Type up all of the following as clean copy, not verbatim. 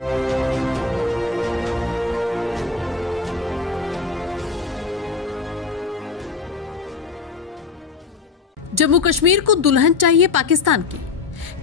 जम्मू कश्मीर को दुल्हन चाहिए पाकिस्तान की।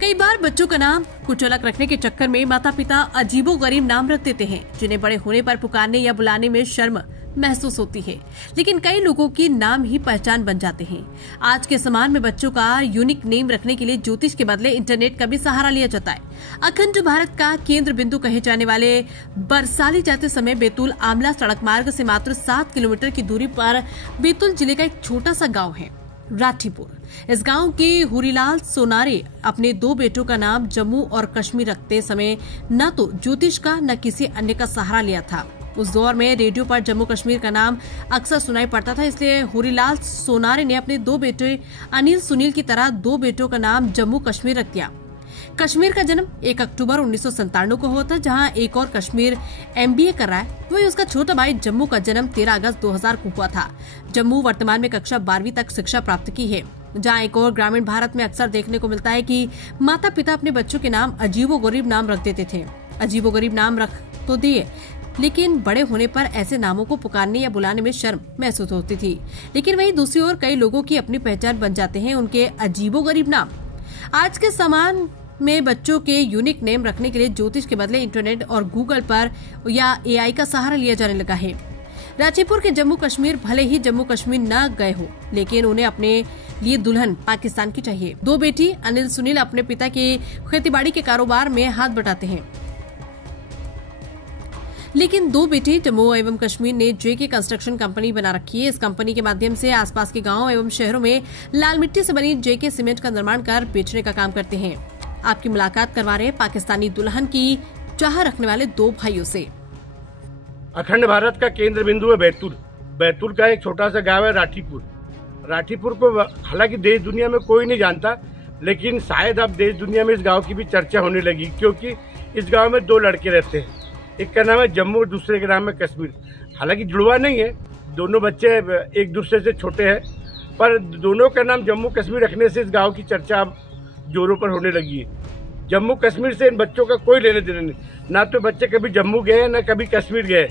कई बार बच्चों का नाम कुछ अलग रखने के चक्कर में माता पिता अजीबोगरीब नाम रख देते हैं, जिन्हें बड़े होने पर पुकारने या बुलाने में शर्म महसूस होती है। लेकिन कई लोगों की नाम ही पहचान बन जाते हैं। आज के समय में बच्चों का यूनिक नेम रखने के लिए ज्योतिष के बदले इंटरनेट का भी सहारा लिया जाता है। अखंड भारत का केंद्र बिंदु कहे जाने वाले बरसाली जाते समय बैतूल आमला सड़क मार्ग से मात्र 7 किलोमीटर की दूरी पर बैतूल जिले का एक छोटा सा गाँव है, राठीपुर। इस गांव के हुरीलाल सोनारे अपने 2 बेटों का नाम जम्मू और कश्मीर रखते समय न तो ज्योतिष का न किसी अन्य का सहारा लिया था। उस दौर में रेडियो पर जम्मू कश्मीर का नाम अक्सर सुनाई पड़ता था, इसलिए हुरीलाल सोनारे ने अपने 2 बेटे अनिल सुनील की तरह 2 बेटों का नाम जम्मू कश्मीर रख दिया। कश्मीर का जन्म 1 अक्टूबर 1997 को हुआ था, जहां एक और कश्मीर MBA कर रहा है। वही उसका छोटा भाई जम्मू का जन्म 13 अगस्त 2000 को हुआ था। जम्मू वर्तमान में कक्षा 12वीं तक शिक्षा प्राप्त की है। जहां एक और ग्रामीण भारत में अक्सर देखने को मिलता है कि माता पिता अपने बच्चों के नाम अजीबोगरीब नाम रख देते थे। अजीबोगरीब नाम रख तो दिए, लेकिन बड़े होने पर ऐसे नामों को पुकारने या बुलाने में शर्म महसूस होती थी। लेकिन वहीं दूसरी ओर कई लोगों की अपनी पहचान बन जाते हैं उनके अजीबोगरीब नाम। आज के समान में बच्चों के यूनिक नेम रखने के लिए ज्योतिष के बदले इंटरनेट और गूगल पर या AI का सहारा लिया जाने लगा है। राठीपुर के जम्मू कश्मीर भले ही जम्मू कश्मीर न गए हो, लेकिन उन्हें अपने लिए दुल्हन पाकिस्तान की चाहिए। 2 बेटी अनिल सुनील अपने पिता के खेतीबाड़ी के कारोबार में हाथ बटाते हैं, लेकिन 2 बेटे जम्मू एवं कश्मीर ने JK कंस्ट्रक्शन कंपनी बना रखी है। इस कंपनी के माध्यम से आसपास के गांव एवं शहरों में लाल मिट्टी से बनी JK सीमेंट का निर्माण कर बेचने का काम करते हैं। आपकी मुलाकात करवा रहे पाकिस्तानी दुल्हन की चाह रखने वाले 2 भाइयों से। अखंड भारत का केंद्र बिंदु है बैतूल। बैतूल का एक छोटा सा गांव है राठीपुर। राठीपुर को हालांकि देश दुनिया में कोई नहीं जानता, लेकिन शायद अब देश दुनिया में इस गांव की भी चर्चा होने लगी, क्योंकि इस गांव में 2 लड़के रहते हैं। एक का नाम है जम्मू और दूसरे का नाम है कश्मीर। हालांकि जुड़वा नहीं है, दोनों बच्चे एक दूसरे से छोटे हैं, पर दोनों का नाम जम्मू कश्मीर रखने से इस गाँव की चर्चा अब जोरों पर होने लगी है। जम्मू कश्मीर से इन बच्चों का कोई लेने देने नहीं, ना तो बच्चे कभी जम्मू गए ना कभी कश्मीर गए।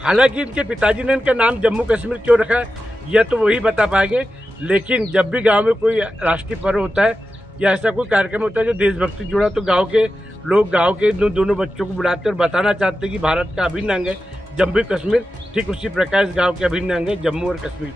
हालांकि इनके पिताजी ने इनका नाम जम्मू कश्मीर क्यों रखा यह तो वही बता पाएंगे, लेकिन जब भी गांव में कोई राष्ट्रीय पर्व होता है या ऐसा कोई कार्यक्रम होता है जो देशभक्ति जुड़ा, तो गांव के लोग गांव के दोनों बच्चों को बुलाते और बताना चाहते हैं कि भारत का अभिन्न अंग है जम्मू कश्मीर। ठीक उसी प्रकार इस गाँव के अभिन्न अंग है जम्मू और कश्मीर।